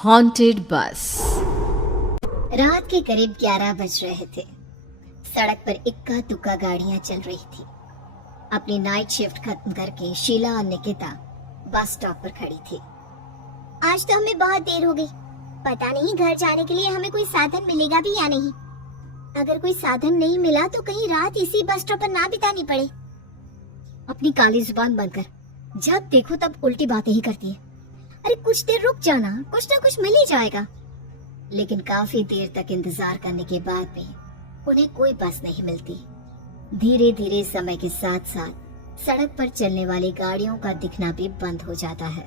Haunted बस। रात के करीब 11 बज रहे थे। सड़क पर इक्का दुक्का गाड़ियां चल रही थी। अपनी नाइट शिफ्ट खत्म करके शीला और निकिता बस स्टॉप पर खड़ी थी। आज तो हमें बहुत देर हो गई। पता नहीं घर जाने के लिए हमें कोई साधन मिलेगा भी या नहीं। अगर कोई साधन नहीं मिला तो कहीं रात इसी बस स्टॉप पर ना बितानी पड़े। अपनी काली जुबान बंद कर, जब देखो तब उल्टी बातें ही करती है। अरे कुछ देर रुक जाना, कुछ ना कुछ मिल ही जाएगा। लेकिन काफी देर तक इंतजार करने के बाद भी उन्हें कोई बस नहीं मिलती। धीरे धीरे समय के साथ साथ सड़क पर चलने वाली गाड़ियों का दिखना भी बंद हो जाता है।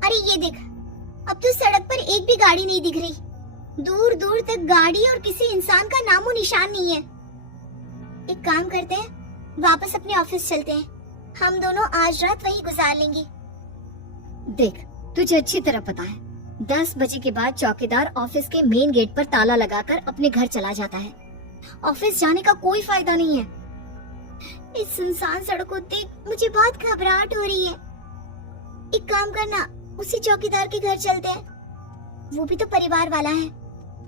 अरे ये देख, अब तो सड़क पर एक भी गाड़ी नहीं दिख रही। दूर दूर तक गाड़ी और किसी इंसान का नामो निशान नहीं है। एक काम करते हैं, वापस अपने ऑफिस चलते हैं। हम दोनों आज रात वहीं गुजार लेंगे। देख, तुझे अच्छी तरह पता है 10 बजे के बाद चौकीदार ऑफिस के मेन गेट पर ताला लगाकर अपने घर चला जाता है। ऑफिस जाने का कोई फायदा नहीं है। इस सुनसान सड़क को देख मुझे बहुत घबराहट हो रही है। एक काम करना, उसी चौकीदार के घर चलते हैं। वो भी तो परिवार वाला है।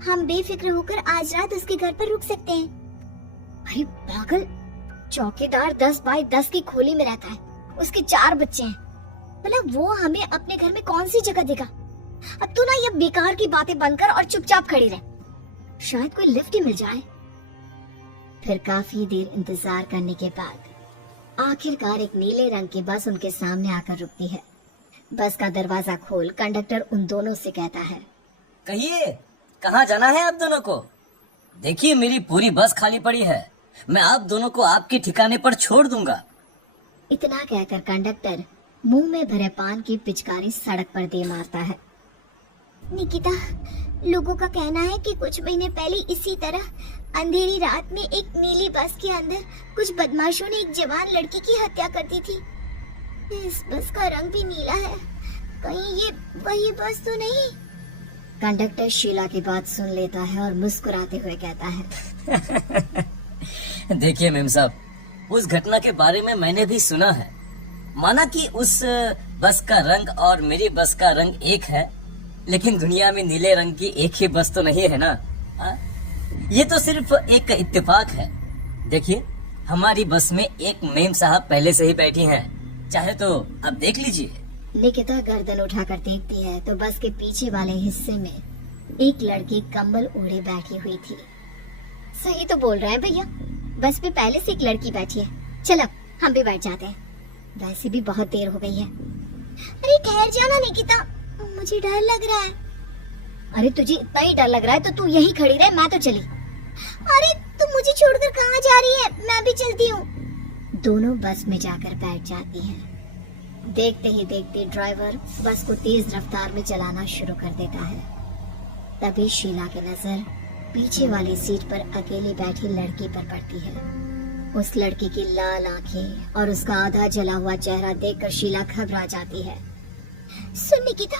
हम बेफिक्र होकर आज रात उसके घर पर रुक सकते हैं। अरे पागल, चौकीदार 10 बाई 10 की खोली में रहता है। उसके 4 बच्चे हैं। मतलब वो हमें अपने घर में कौन सी जगह देगा। अब तू ना ये बेकार की बातें बंद कर और चुपचाप खड़ी रह। शायद कोई लिफ्ट ही मिल जाए। फिर काफी देर इंतजार करने के बाद आखिरकार एक नीले रंग की बस उनके सामने आकर रुकती है। बस का दरवाजा खोल कंडक्टर उन दोनों से कहता है, कहिए कहाँ जाना है आप दोनों को? देखिए मेरी पूरी बस खाली पड़ी है। मैं आप दोनों को आपके ठिकाने पर छोड़ दूंगा। इतना कहकर कंडक्टर मुंह में भरे पान की पिचकारी सड़क पर दे मारता है। निकिता, लोगों का कहना है कि कुछ महीने पहले इसी तरह अंधेरी रात में एक नीली बस के अंदर कुछ बदमाशों ने एक जवान लड़की की हत्या कर दी थी। इस बस का रंग भी नीला है। कहीं ये वही बस तो नहीं? कंडक्टर शीला की बात सुन लेता है और मुस्कुराते हुए कहता है, देखिए मेम साहब, उस घटना के बारे में मैंने भी सुना है। माना कि उस बस का रंग और मेरी बस का रंग एक है, लेकिन दुनिया में नीले रंग की एक ही बस तो नहीं है ना। ये तो सिर्फ एक इत्तेफाक है। देखिए हमारी बस में एक मेम साहब पहले से ही बैठी हैं। चाहे तो अब देख लीजिए। निकिता गर्दन उठाकर देखती है तो बस के पीछे वाले हिस्से में एक लड़की कंबल ओढ़े बैठी हुई थी। सही तो बोल रहे हैं भैया, बस पे पहले से एक लड़की बैठी है। चल अब हम भी बैठ जाते हैं, वैसे भी बहुत देर हो गई है। अरे ठहर जाना निकिता, मुझे डर लग रहा है। अरे तुझे इतना ही डर लग रहा है तो तू यहीं खड़ी रह, मैं तो चली। अरे तू मुझे छोड़कर कहाँ जा रही है? मैं भी चलती हूँ। दोनों बस में जाकर बैठ जाती हैं। देखते ही देखते ड्राइवर बस को तेज रफ्तार में चलाना शुरू कर देता है। तभी शीला की नजर पीछे वाली सीट पर अकेली बैठी लड़की पर पड़ती है। उस लड़की की लाल आंखें और उसका आधा जला हुआ चेहरा देखकर शीला घबरा जाती है। सुन निकिता,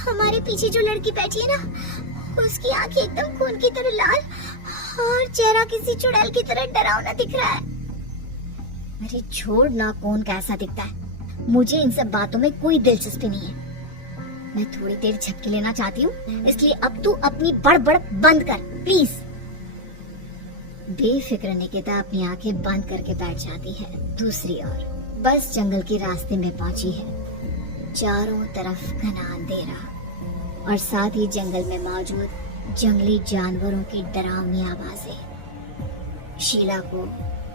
हमारे पीछे जो लड़की बैठी है ना, उसकी आंखें एकदम खून की तरह लाल और चेहरा किसी चुड़ैल की तरह डरावना दिख रहा है। अरे छोड़ ना, कौन कैसा दिखता है? मुझे इन सब बातों में कोई दिलचस्पी नहीं है। मैं थोड़ी देर झपकी लेना चाहती हूँ, इसलिए अब तू अपनी बड़बड़ बंद कर प्लीज। बेफिक्र निकिता अपनी आंखें बंद करके बैठ जाती है। दूसरी ओर बस जंगल के रास्ते में पहुंची है। चारों तरफ घना अंधेरा और साथ ही जंगल में मौजूद जंगली जानवरों की डरावनी आवाजें शीला को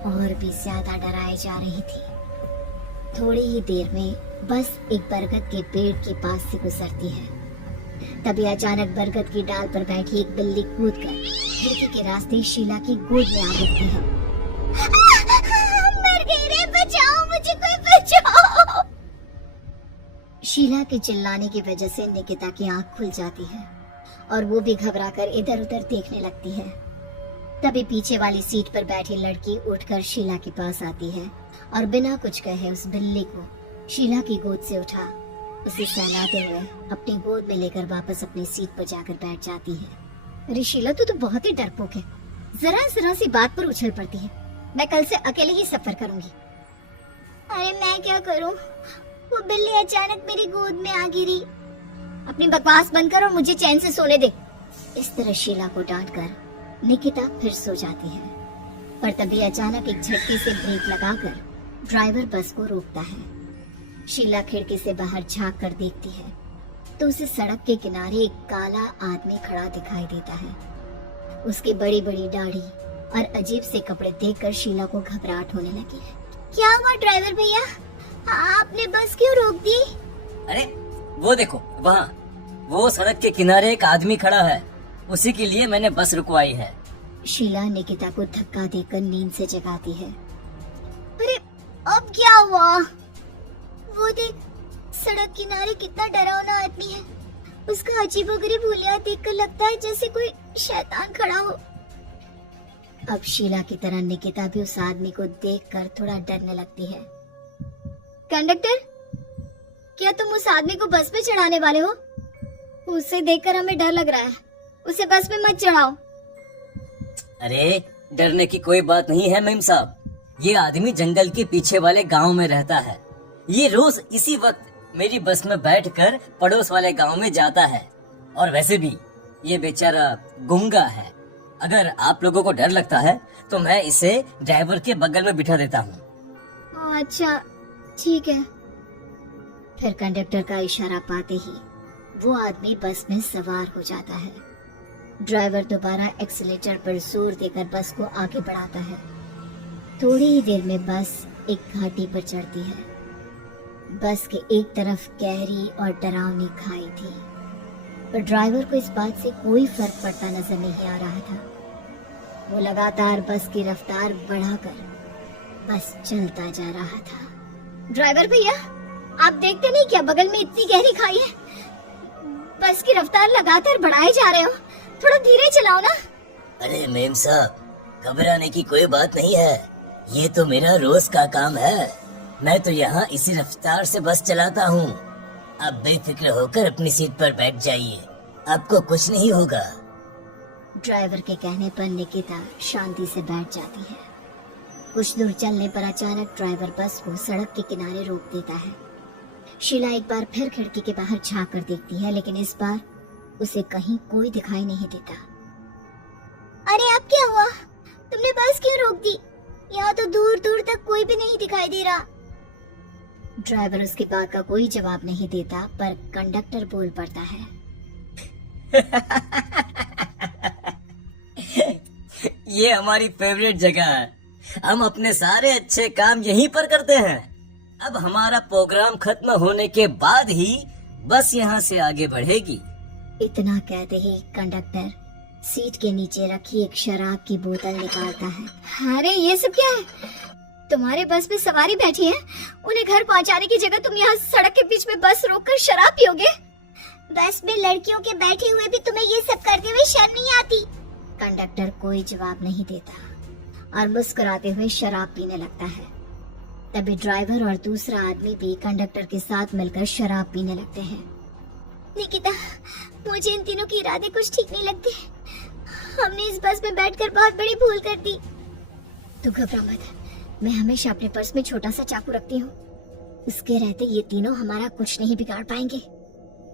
और भी ज्यादा डराए जा रही थी। थोड़ी ही देर में बस एक बरगद के पेड़ के पास से गुजरती है। तभी अचानक बरगद की डाल पर बैठी एक बिल्ली कूदकर खिड़की के रास्ते शीला की गोद में आ गिरती है। मर गई रे, बचाओ मुझे, कोई बचाओ। शीला के चिल्लाने की वजह से निकिता की आंख खुल जाती है और वो भी घबराकर इधर उधर देखने लगती है। तभी पीछे वाली सीट पर बैठी लड़की उठकर शीला के पास आती है और बिना कुछ कहे उस बिल्ली को शीला की गोद से उठा उसे सहलाते हुए अपनी गोद में लेकर वापस अपनी सीट पर जाकर बैठ जाती है। अरे शीला, तू तो बहुत ही डरपोक है। जरा सी बात पर उछल पड़ती है। मैं कल से अकेले ही सफर करूंगी। अरे मैं क्या करूं? वो बिल्ली अचानक मेरी गोद में आ गिरी। अपनी बकवास बंद कर और मुझे चैन से सोने दे। इस तरह शीला को डांटकर निकिता फिर सो जाती है, पर तभी अचानक एक झटके से ब्रेक लगाकर ड्राइवर बस को रोकता है। शीला खिड़की से बाहर झांक कर देखती है तो उसे सड़क के किनारे एक काला आदमी खड़ा दिखाई देता है। उसकी बड़ी बड़ी दाढ़ी और अजीब से कपड़े देखकर शीला को घबराहट होने लगी है। क्या हुआ ड्राइवर भैया, आपने बस क्यों रोक दी? अरे वो देखो वहाँ, वो सड़क के किनारे एक आदमी खड़ा है, उसी के लिए मैंने बस रुकवाई है। शीला निकिता को धक्का देकर नींद से जगाती है। अरे अब क्या हुआ? वो देख, सड़क किनारे कितना डरावना आदमी है। उसका अजीबोगरीब हुलिया देखकर लगता है जैसे कोई शैतान खड़ा हो। अब शीला की तरह निकिता भी उस आदमी को देखकर थोड़ा डरने लगती है। कंडक्टर, क्या तुम उस आदमी को बस में चढ़ाने वाले हो? उसे देखकर हमें डर लग रहा है, उसे बस में मत चढ़ाओ। अरे डरने की कोई बात नहीं है मेम साहब, ये आदमी जंगल के पीछे वाले गांव में रहता है। ये रोज इसी वक्त मेरी बस में बैठकर पड़ोस वाले गांव में जाता है। और वैसे भी ये बेचारा गूंगा है। अगर आप लोगों को डर लगता है तो मैं इसे ड्राइवर के बगल में बिठा देता हूँ। अच्छा ठीक है। फिर कंडक्टर का इशारा पाते ही वो आदमी बस में सवार हो जाता है। ड्राइवर दोबारा एक्सीलेटर पर जोर देकर बस को आगे बढ़ाता है। थोड़ी ही देर में बस एक घाटी पर चढ़ती है। बस के एक तरफ गहरी और डरावनी खाई थी, पर ड्राइवर को इस बात से कोई फर्क पड़ता नजर नहीं आ रहा था। वो लगातार बस की रफ्तार बढ़ाकर बस चलता जा रहा था। ड्राइवर भैया, आप देखते नहीं क्या बगल में इतनी गहरी खाई है? बस की रफ्तार लगातार बढ़ाए जा रहे हो, थोड़ा धीरे चलाओ ना। अरे मेम साहब, घबराने की कोई बात नहीं है, ये तो मेरा रोज का काम है। मैं तो यहाँ इसी रफ्तार से बस चलाता हूँ। आप बेफिक्र होकर अपनी सीट पर बैठ जाइए, आपको कुछ नहीं होगा। ड्राइवर के कहने पर निकिता शांति से बैठ जाती है। कुछ दूर चलने पर अचानक ड्राइवर बस को सड़क के किनारे रोक देता है। शीला एक बार फिर खिड़की के बाहर झांक कर देखती है, लेकिन इस बार उसे कहीं कोई दिखाई नहीं देता। अरे अब क्या हुआ? तुमने बस क्यों रोक दी? यहाँ तो दूर दूर तक कोई भी नहीं दिखाई दे रहा। ड्राइवर उसकी बात का कोई जवाब नहीं देता, पर कंडक्टर बोल पड़ता है। ये हमारी फेवरेट जगह है, हम अपने सारे अच्छे काम यहीं पर करते हैं। अब हमारा प्रोग्राम खत्म होने के बाद ही बस यहाँ से आगे बढ़ेगी। इतना कहते ही कंडक्टर सीट के नीचे रखी एक शराब की बोतल निकालता है। अरे ये सब क्या है? तुम्हारे बस में सवारी बैठी है, उन्हें घर पहुंचाने की जगह तुम यहाँ सड़क के बीच में बस रोककर शराब पियोगे? बस में लड़कियों के बैठे हुए भी तुम्हें ये सब करते हुए शर्म नहीं आती? कंडक्टर कोई जवाब नहीं देता और मुस्कुराते हुए शराब पीने लगता है। तभी ड्राइवर और दूसरा आदमी भी कंडक्टर के साथ मिलकर शराब पीने लगते हैं। निकिता, मुझे इन तीनों के इरादे कुछ ठीक नहीं लगते। हमने इस बस में बैठकर बहुत बड़ी भूल कर दी। तू घबरा मत, मैं हमेशा अपने पर्स में छोटा सा चाकू रखती हूँ। उसके रहते ये तीनों हमारा कुछ नहीं बिगाड़ पाएंगे।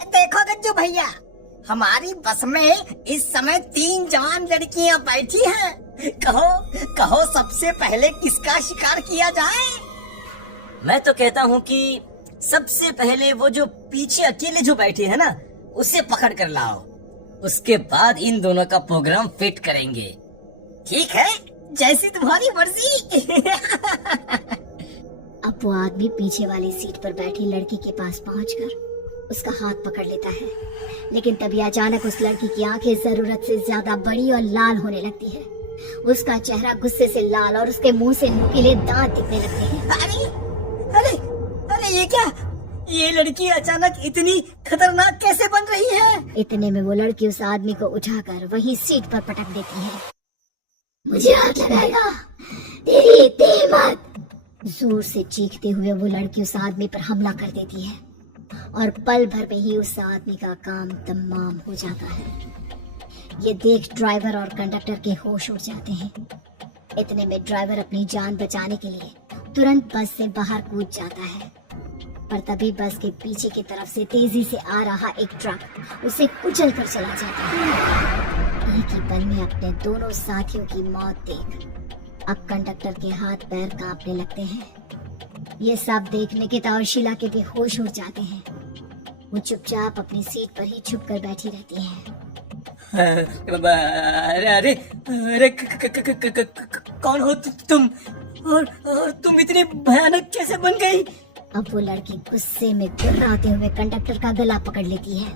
देखो गज्जू भैया, हमारी बस में इस समय 3 जवान लड़कियां बैठी हैं। कहो सबसे पहले किसका शिकार किया जाए? मैं तो कहता हूँ कि सबसे पहले वो जो पीछे अकेले जो बैठी है ना, उसे पकड़ कर लाओ। उसके बाद इन दोनों का प्रोग्राम फिट करेंगे। ठीक है, जैसी तुम्हारी मर्जी। अब वो आदमी पीछे वाली सीट पर बैठी लड़की के पास पहुंचकर उसका हाथ पकड़ लेता है, लेकिन तभी अचानक उस लड़की की आंखें जरूरत से ज्यादा बड़ी और लाल होने लगती है। उसका चेहरा गुस्से से लाल और उसके मुंह से नुकीले दांत दिखने लगते हैं। अरे ये क्या? ये लड़की अचानक इतनी खतरनाक कैसे बन रही है? इतने में वो लड़की उस आदमी को उठाकर वही सीट पर पटक देती है। मुझे हाथ लगाएगा, तेरी इतनी हिम्मत! जोर से चीखते हुए वो लड़की उस आदमी पर हमला कर देती है और पल भर में ही उस आदमी का काम तमाम हो जाता है। ये देख ड्राइवर और कंडक्टर के होश उड़ जाते हैं। इतने में ड्राइवर अपनी जान बचाने के लिए तुरंत बस से बाहर कूद जाता है। पर तभी बस के पीछे की तरफ से तेजी से आ रहा एक ट्रक उसे कुचल कर चला जाता है। एक ही पल में अपने दोनों साथियों की मौत देख अब कंडक्टर के हाथ पैर कांपने लगते हैं। ये सब देखने के तो शीला के भी होश उड़ जाते हैं। वो चुपचाप अपनी सीट पर ही छुप कर बैठी रहती है। अरे अरे अरे कौन हो तुम और तुम इतनी भयानक कैसे बन गई? अब वो लड़की गुस्से में गुर्राते हुए कंडक्टर का गला पकड़ लेती है।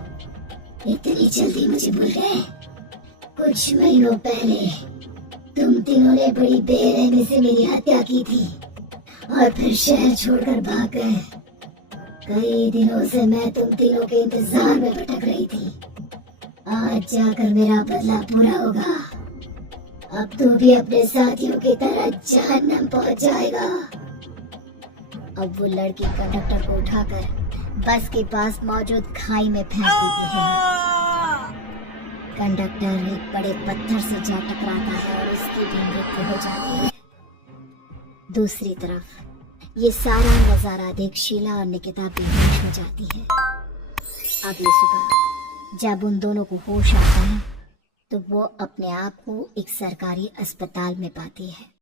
इतनी जल्दी मुझे भूल गए? कुछ महीनों पहले तुम तीनों ने बड़ी बेरहमी से मेरी हत्या की थी और फिर शहर छोड़कर भाग गए। कई दिनों से मैं तुम तीनों के इंतजार में भटक रही थी। आज जाकर मेरा बदला पूरा होगा। अब तू भी अपने साथियों की तरह जहन्नम पहुंच जाएगा। अब वो लड़की कंडक्टर को उठाकर बस के पास मौजूद खाई में फेंक देती है। कंडक्टर एक बड़े पत्थर से जा टकराता है और उसकी भी मृत्यु हो जाती है। दूसरी तरफ ये सारा नजारा देख शीला और निकिता बेहोश हो जाती है। अगली सुबह जब उन दोनों को होश आता है तो वो अपने आप को एक सरकारी अस्पताल में पाती है।